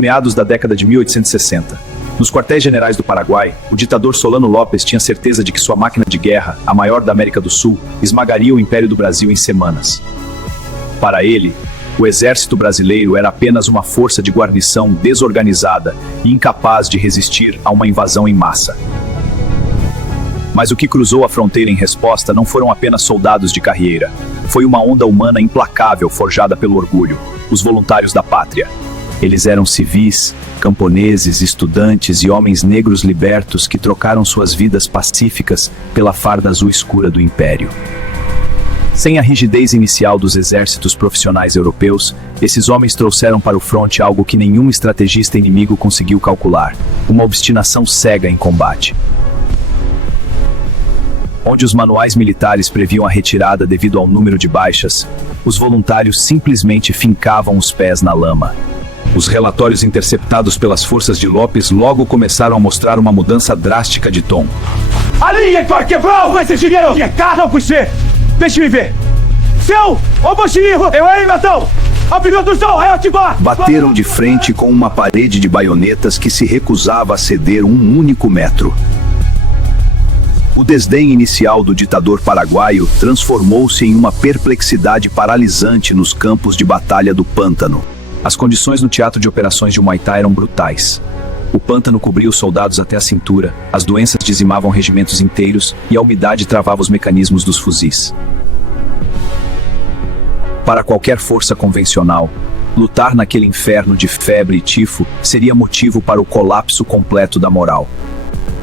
meados da década de 1860. Nos quartéis generais do Paraguai, o ditador Solano Lopes tinha certeza de que sua máquina de guerra, a maior da América do Sul, esmagaria o Império do Brasil em semanas. Para ele, o exército brasileiro era apenas uma força de guarnição desorganizada e incapaz de resistir a uma invasão em massa. Mas o que cruzou a fronteira em resposta não foram apenas soldados de carreira. Foi uma onda humana implacável forjada pelo orgulho, os voluntários da pátria. Eles eram civis, camponeses, estudantes e homens negros libertos que trocaram suas vidas pacíficas pela farda azul escura do Império. Sem a rigidez inicial dos exércitos profissionais europeus, esses homens trouxeram para o fronte algo que nenhum estrategista inimigo conseguiu calcular: uma obstinação cega em combate. Onde os manuais militares previam a retirada devido ao número de baixas, os voluntários simplesmente fincavam os pés na lama. Os relatórios interceptados pelas forças de Lopes logo começaram a mostrar uma mudança drástica de tom. Ali, Heitor, quebrou! Vai ser dinheiro! Que carro com você! Deixa eu ver! Seu! Ô, Bochinho! Eu, hein, Matão! Ó, primeiro do sol, aí, Atibar! Bateram de frente com uma parede de baionetas que se recusava a ceder um único metro. O desdém inicial do ditador paraguaio transformou-se em uma perplexidade paralisante nos campos de batalha do Pântano. As condições no teatro de operações de Humaitá eram brutais. O pântano cobria os soldados até a cintura, as doenças dizimavam regimentos inteiros e a umidade travava os mecanismos dos fuzis. Para qualquer força convencional, lutar naquele inferno de febre e tifo seria motivo para o colapso completo da moral.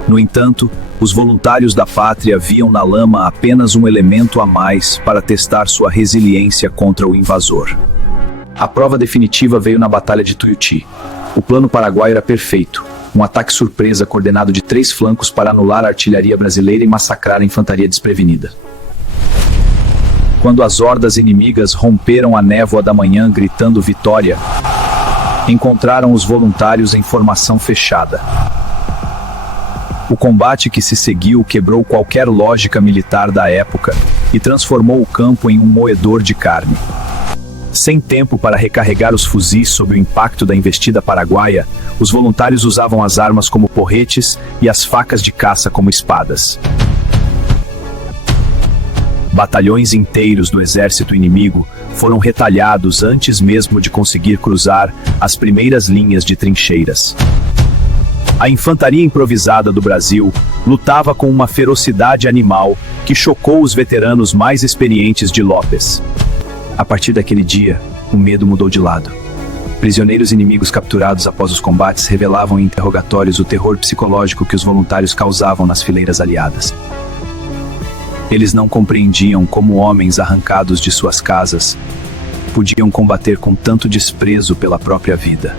No entanto, os voluntários da pátria viam na lama apenas um elemento a mais para testar sua resiliência contra o invasor. A prova definitiva veio na Batalha de Tuiuti. O plano paraguaio era perfeito. Um ataque surpresa coordenado de 3 flancos para anular a artilharia brasileira e massacrar a infantaria desprevenida. Quando as hordas inimigas romperam a névoa da manhã gritando vitória, encontraram os voluntários em formação fechada. O combate que se seguiu quebrou qualquer lógica militar da época e transformou o campo em um moedor de carne. Sem tempo para recarregar os fuzis sob o impacto da investida paraguaia, os voluntários usavam as armas como porretes e as facas de caça como espadas. Batalhões inteiros do exército inimigo foram retalhados antes mesmo de conseguir cruzar as primeiras linhas de trincheiras. A infantaria improvisada do Brasil lutava com uma ferocidade animal que chocou os veteranos mais experientes de Lopes. A partir daquele dia, o medo mudou de lado. Prisioneiros inimigos capturados após os combates revelavam em interrogatórios o terror psicológico que os voluntários causavam nas fileiras aliadas. Eles não compreendiam como homens arrancados de suas casas podiam combater com tanto desprezo pela própria vida.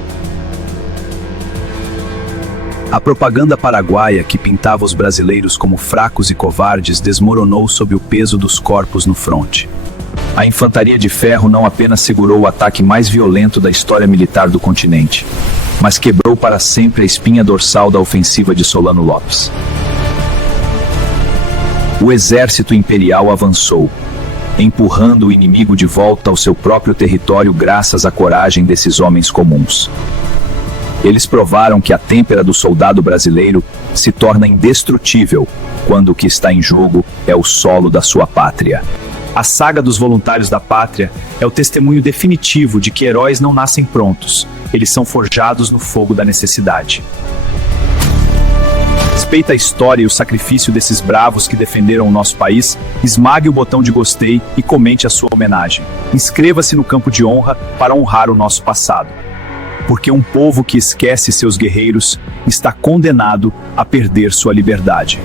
A propaganda paraguaia que pintava os brasileiros como fracos e covardes desmoronou sob o peso dos corpos no fronte. A infantaria de ferro não apenas segurou o ataque mais violento da história militar do continente, mas quebrou para sempre a espinha dorsal da ofensiva de Solano Lopes. O exército imperial avançou, empurrando o inimigo de volta ao seu próprio território graças à coragem desses homens comuns. Eles provaram que a têmpera do soldado brasileiro se torna indestrutível quando o que está em jogo é o solo da sua pátria. A saga dos voluntários da pátria é o testemunho definitivo de que heróis não nascem prontos, eles são forjados no fogo da necessidade. Respeita a história e o sacrifício desses bravos que defenderam o nosso país, esmague o botão de gostei e comente a sua homenagem. Inscreva-se no campo de honra para honrar o nosso passado. Porque um povo que esquece seus guerreiros está condenado a perder sua liberdade.